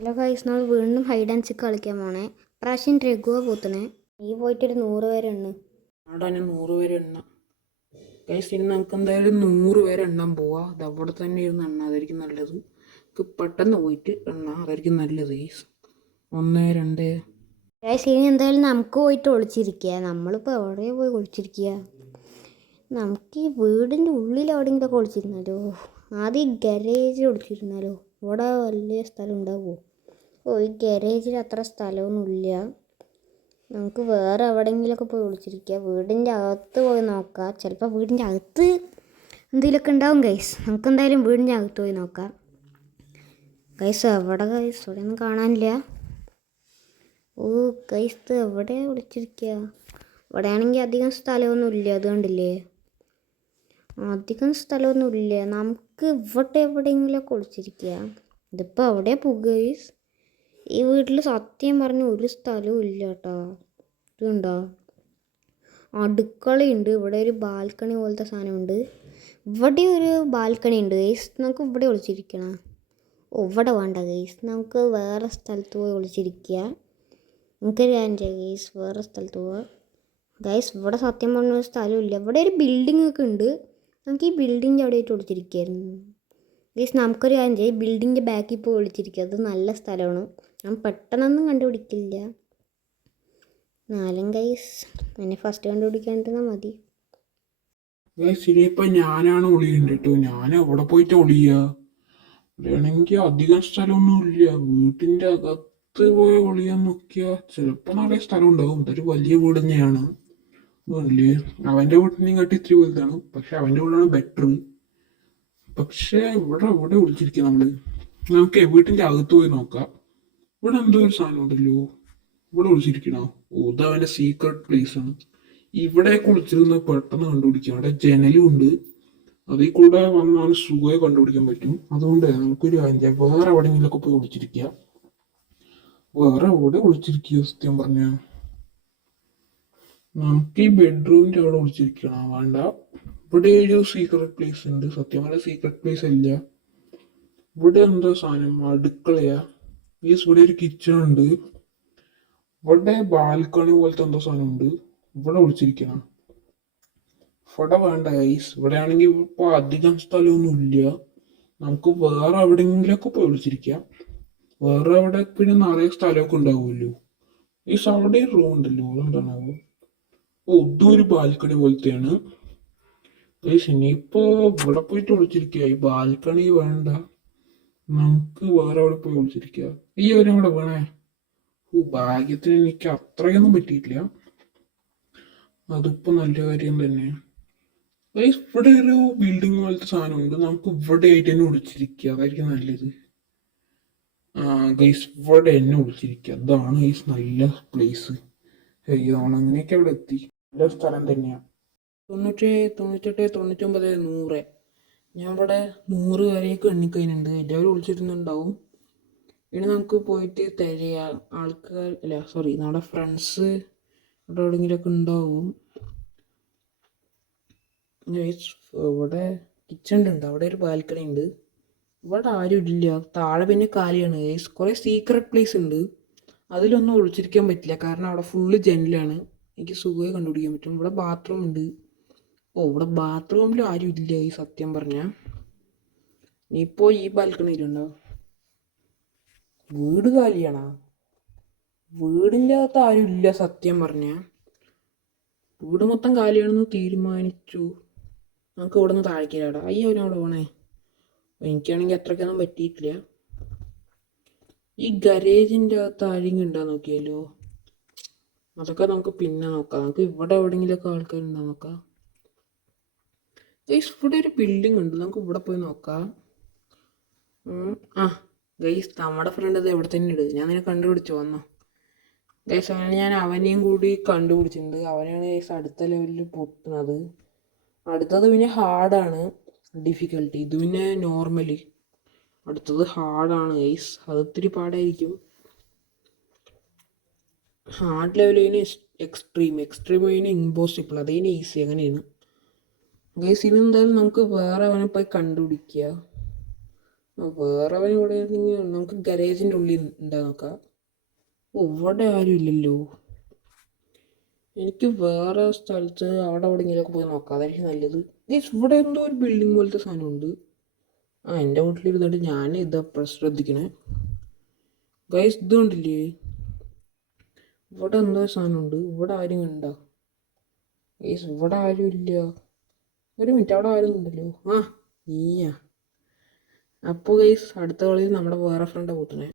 Hello guys, നമ്മൾ വീണ്ടും hide and സിക്ക് കളിക്കാൻ പോണേ. പ്രാവശ്യം രഘുവ പൂത്തണേ. നീ പോയിട്ടൊരു 100 പേരെ എണ്ണ്. അവിടെ തന്നെ 100 പേരെ എണ്ണാം. ഗൈസ്, ഇനി നമുക്ക് എന്തായാലും 100 പേരെ എണ്ണാൻ പോവാം. അത് അവിടെ തന്നെ ഇരുന്ന് എണ്ണാം, അതായിരിക്കും നല്ലത്. നമുക്ക് പെട്ടെന്ന് പോയിട്ട് എണ്ണാം, അതായിരിക്കും നല്ലത്. ഗൈസ് 1 2. ഗൈസ്, ഇനി എന്തായാലും നമുക്ക് പോയിട്ട് ഒളിച്ചിരിക്കുക. നമ്മളിപ്പോൾ എവിടെ പോയി ഒളിച്ചിരിക്കുക? നമുക്ക് ഈ വീടിൻ്റെ ഉള്ളിൽ എവിടെയെങ്കിലുമൊക്കെ ഒളിച്ചിരുന്നാലോ? ആദ്യം ഈ ഗരേജിൽ ഒളിച്ചിരുന്നാലോ? ഇവിടെ വലിയ സ്ഥലം ഉണ്ടാവുമോ? ഈ ഗരേജിൽ അത്ര സ്ഥലമൊന്നുമില്ല. നമുക്ക് വേറെ എവിടെയെങ്കിലുമൊക്കെ പോയി ഒളിച്ചിരിക്കുക. വീടിൻ്റെ അകത്ത് പോയി നോക്കാം. ചിലപ്പോൾ വീടിൻ്റെ അകത്ത് എന്തെങ്കിലുമൊക്കെ ഉണ്ടാവും ഗൈസ്. നമുക്ക് എന്തായാലും വീടിൻ്റെ അകത്ത് പോയി നോക്കാം. ഗൈസ് എവിടെ? ഗൈസ് ഇവിടെ ഒന്നും കാണാനില്ല. ഗൈസ് എവിടെ ഒളിച്ചിരിക്കുക? ഇവിടെയാണെങ്കിൽ അധികം സ്ഥലമൊന്നുമില്ല. അത് കണ്ടില്ലേ? അധികം സ്ഥലമൊന്നുമില്ല. നമുക്ക് ഇവിടെ എവിടെയെങ്കിലുമൊക്കെ ഒളിച്ചിരിക്കുക. ഇതിപ്പോൾ എവിടെ പോകുക ഗൈസ്? ഈ വീട്ടിൽ സത്യം പറഞ്ഞ ഒരു സ്ഥലവും ഇല്ല കേട്ടോ. ഇതുണ്ടോ? അടുക്കളയുണ്ട്. ഇവിടെ ഒരു ബാൽക്കണി പോലത്തെ സാധനമുണ്ട്. ഇവിടെ ഒരു ബാൽക്കണി ഉണ്ട് ഗൈസ്. നമുക്ക് ഇവിടെ ഒളിച്ചിരിക്കണം. ഇവിടെ വേണ്ട ഗൈസ്, നമുക്ക് വേറെ സ്ഥലത്ത് പോയി ഒളിച്ചിരിക്കുക. നമുക്കൊരു കാര്യം ചെയ്യാം ഗൈസ്, വേറെ സ്ഥലത്ത് പോവാം. ഗൈസ് ഇവിടെ സത്യം പറഞ്ഞ ഒരു സ്ഥലമില്ല. ഇവിടെ ഒരു ബിൽഡിംഗ് ഒക്കെ ഉണ്ട്. നമുക്ക് ഈ ബിൽഡിങ്ങിൻ്റെ അവിടെയായിട്ട് ഒളിച്ചിരിക്കുകയായിരുന്നു ഗൈസ്. നമുക്കൊരു കാര്യം ചെയ്യാം, ഈ ബിൽഡിങ്ങിൻ്റെ ബാക്കിൽ പോയി ഒളിച്ചിരിക്കുക. അത് നല്ല സ്ഥലമാണ്. ഞാൻ പെട്ടെന്നൊന്നും കണ്ടുപിടിക്കില്ല. നാലും ഗൈസ് എന്നെ ഫസ്റ്റ് കണ്ടുപിടിക്കാണ്ടിരുന്നാൽ മതി. ഗൈസ് ഇനിയിപ്പോൾ ഞാനാണ് ഒളിയുണ്ട് കേട്ടോ. ഞാൻ എവിടെ പോയിട്ട് ഒളിയുക? ഇവിടെയാണെങ്കിൽ അധികം സ്ഥലമൊന്നുമില്ല. വീട്ടിൻ്റെ അകത്ത് പോയി ഒളിയാൻ നോക്കിയാൽ ചിലപ്പോൾ നിറയെ സ്ഥലം ഉണ്ടാവും. ഇതൊരു വലിയ വീട് തന്നെയാണ്. വലിയ അവൻ്റെ വീട്ടിനെയും കാട്ടി ഇത്തിരി വലുതാണ്. പക്ഷെ അവൻ്റെ വീടാണ് ബെറ്റർ. പക്ഷേ ഇവിടെ ഒളിച്ചിരിക്കുക നമ്മള്. നമുക്ക് വീട്ടിൻ്റെ അകത്ത് പോയി നോക്കാം. ഇവിടെ എന്തോ ഒരു സാധനം ഉണ്ടല്ലോ. ഇവിടെ ഒളിച്ചിരിക്കണോ? ഇത് അവൻ്റെ സീക്രട്ട് പ്ലേസ് ആണ്. ഇവിടെ കുളിച്ചിരുന്ന് പെട്ടെന്ന് കണ്ടുപിടിക്കാം. അവിടെ ജനലും ഉണ്ട്. അതിൽ കൂടെ വന്നാൽ സുഖമായി കണ്ടുപിടിക്കാൻ പറ്റും. അതുകൊണ്ട് നമുക്കൊരു കാര്യം, വേറെ എവിടെയെങ്കിലുമൊക്കെ പോയി ഒളിച്ചിരിക്കുക. വേറെ എവിടെ ഒളിച്ചിരിക്കുക? സത്യം പറഞ്ഞ നമുക്ക് ഈ ബെഡ്റൂമിൻ്റെ അവിടെ ഒളിച്ചിരിക്കണം. വേണ്ട, ഇവിടെ ഒരു സീക്രട്ട് പ്ലേസ് ഉണ്ട്. സത്യം പറഞ്ഞ സീക്രട്ട് പ്ലേസ് അല്ല. ഇവിടെ എന്താ സാധനം? അടുക്കളയാ. ഇവിടെ ഒരു കിച്ചൺ ഉണ്ട്. ഇവിടെ ബാൽക്കണി പോലത്തെ എന്തോ സാധനം ഉണ്ട്. ഇവിടെ ഒളിച്ചിരിക്കണം. ഇവിടെ വേണ്ട ഗൈസ്. ഇവിടെ ആണെങ്കിൽ ഇപ്പൊ അധികം സ്ഥലമൊന്നും ഇല്ല. നമുക്ക് വേറെ എവിടെയെങ്കിലൊക്കെ പോയി ഒളിച്ചിരിക്കാം. വേറെ എവിടെ പിന്നെ നിറയെ സ്ഥലമൊക്കെ ഉണ്ടാവുമല്ലോ. ഈ അവിടെ റൂം ഉണ്ടല്ലോ, അതെന്താണാവോ? ഇതും ഒരു ബാൽക്കണി പോലത്തെയാണ് ഗൈസ്. ഇനിയിപ്പോ ഇവിടെ പോയിട്ട് ഒളിച്ചിരിക്കുക. ഈ ബാൽക്കണി വേണ്ട, നമുക്ക് വേറെ എവിടെ പോയി ഒളിച്ചിരിക്കുക. ഈ ഒരു കൂടെ വേണേ. ഭാഗ്യത്തിന് എനിക്ക് അത്രയൊന്നും പറ്റിയിട്ടില്ല. അതിപ്പോ നല്ല കാര്യം തന്നെ. ഇവിടെ ഒരു ബിൽഡിംഗ് പോലത്തെ സാധനമുണ്ട്. നമുക്ക് ഇവിടെ ആയിട്ട് തന്നെ ഒളിച്ചിരിക്കുക, അതായിരിക്കും നല്ലത്. ഗൈസ് ഇവിടെ എന്നെ ഒളിച്ചിരിക്കുക. അതാണ് ഗൈസ് നല്ല പ്ലേസ്. ഇതാണ് അങ്ങനെയൊക്കെ അവിടെ എത്തി. നല്ല സ്ഥലം തന്നെയാണ്. 97 98 99 100. ഞാൻ ഇവിടെ 100 വരെയൊക്കെ എണ്ണിക്കഴിഞ്ഞുണ്ട്. എല്ലാവരും ഒളിച്ചിരുന്നുണ്ടാവും. ഇനി നമുക്ക് പോയിട്ട് തിരയ ആൾക്കാർ, അല്ല സോറി, നമ്മുടെ ഫ്രണ്ട്സ് ഇവിടെ എവിടെയെങ്കിലുമൊക്കെ ഉണ്ടാവും. ഇവിടെ കിച്ചൺ ഉണ്ട്. അവിടെ ഒരു ബാൽക്കണി ഉണ്ട്. ഇവിടെ ആരും ഇല്ല. താഴെ പിന്നെ കാലിയാണ്. കുറേ സീക്രട്ട് പ്ലേസ് ഉണ്ട്. അതിലൊന്നും ഒളിച്ചിരിക്കാൻ പറ്റില്ല, കാരണം അവിടെ ഫുള്ള് ജനലാണ്. എനിക്ക് സുഖമായി കണ്ടുപിടിക്കാൻ പറ്റും. ഇവിടെ ബാത്റൂം ഉണ്ട്. ഇവിടെ ബാത്റൂമിൽ ആരും ഇല്ല ഈ സത്യം പറഞ്ഞാൽ. ഇനിയിപ്പോൾ ഈ ബാൽക്കണിയിലുണ്ടോ? വീട് കാലിയാണോ? വീടിൻ്റെ അകത്ത് ആരും ഇല്ല സത്യം പറഞ്ഞ. വീട് മൊത്തം കാലിയാണെന്ന് തീരുമാനിച്ചു. നമുക്ക് ഇവിടെ നിന്ന് താഴേക്കിടാം. അയ്യോ അവനവിടെ പോണേ. എനിക്കാണെങ്കിൽ അത്രയ്ക്കൊന്നും പറ്റിയിട്ടില്ല. ഈ ഗരേജിൻ്റെ അകത്ത് ആരെങ്കിലും ഉണ്ടാ നോക്കിയാലോ? അതൊക്കെ നമുക്ക് പിന്നെ നോക്കാം. നമുക്ക് ഇവിടെ എവിടെയെങ്കിലുമൊക്കെ ആൾക്കാരുണ്ടോ നോക്കാം. ഗൈസ് ഇവിടെ ഒരു ബിൽഡിംഗ് ഉണ്ട്. നമുക്ക് ഇവിടെ പോയി നോക്കാം. ഗൈസ് നമ്മുടെ ഫ്രണ്ട് ഇത് എവിടെ തന്നെ ഇടും. ഞാൻ നിന്നെ കണ്ടുപിടിച്ചു വന്നോ ഗൈസ്. അങ്ങനെ ഞാൻ അവനെയും കൂടി കണ്ടുപിടിച്ചിട്ടുണ്ട്. അവനാണ് ഗൈസ് അടുത്ത ലെവലിൽ പൊട്ടുന്നത്. അടുത്തത് പിന്നെ ഹാർഡാണ് ഡിഫിക്കൽട്ടി. ഇത് പിന്നെ നോർമലി. അടുത്തത് ഹാർഡാണ് ഗൈസ്. അത് ഇത്തിരി പാടായിരിക്കും. ഹാർഡ് ലെവലിന് എക്സ്ട്രീം അതിന് ഇമ്പോസിബിൾ, അതിന് ഈസി. അങ്ങനെയാണ് ഗൈസ്. ഇനി എന്തായാലും നമുക്ക് വേറെ അവനെ പോയി കണ്ടുപിടിക്കുക. വേറെ അവൻ ഇവിടെ ആയിരുന്നെങ്കിൽ നമുക്ക് ഗരേജിൻ്റെ ഉള്ളിൽ ഉണ്ടാ നോക്കാം. ഓ, ഇവിടെ ആരും ഇല്ലല്ലോ. എനിക്ക് വേറെ സ്ഥലത്ത് അവിടെ എവിടെയെങ്കിലുമൊക്കെ പോയി നോക്കാം, അതായിരിക്കും നല്ലത്. ഗൈസ്, ഇവിടെ എന്തോ ഒരു ബിൽഡിംഗ് പോലത്തെ സാധനമുണ്ട്. എൻ്റെ വീട്ടിലിരുന്നിട്ട് ഞാൻ ഇതാ ശ്രദ്ധിക്കണേ. ഗൈസ്, ഇത് കണ്ടില്ലേ, ഇവിടെ എന്തോ സാധനമുണ്ട്. ഇവിടെ ആരും ഉണ്ടോ ഗൈസ്? ഇവിടെ ആരും ഇല്ല. ഒരു മിനിറ്റ്, അവിടെ ആരും ഉണ്ടല്ലോ. ആ, നീയാ. അപ്പോൾ ഗൈസ്, അടുത്ത കളിയിൽ നമ്മുടെ വേറെ ഫ്രണ്ടാണ് കൂട്ടണേ.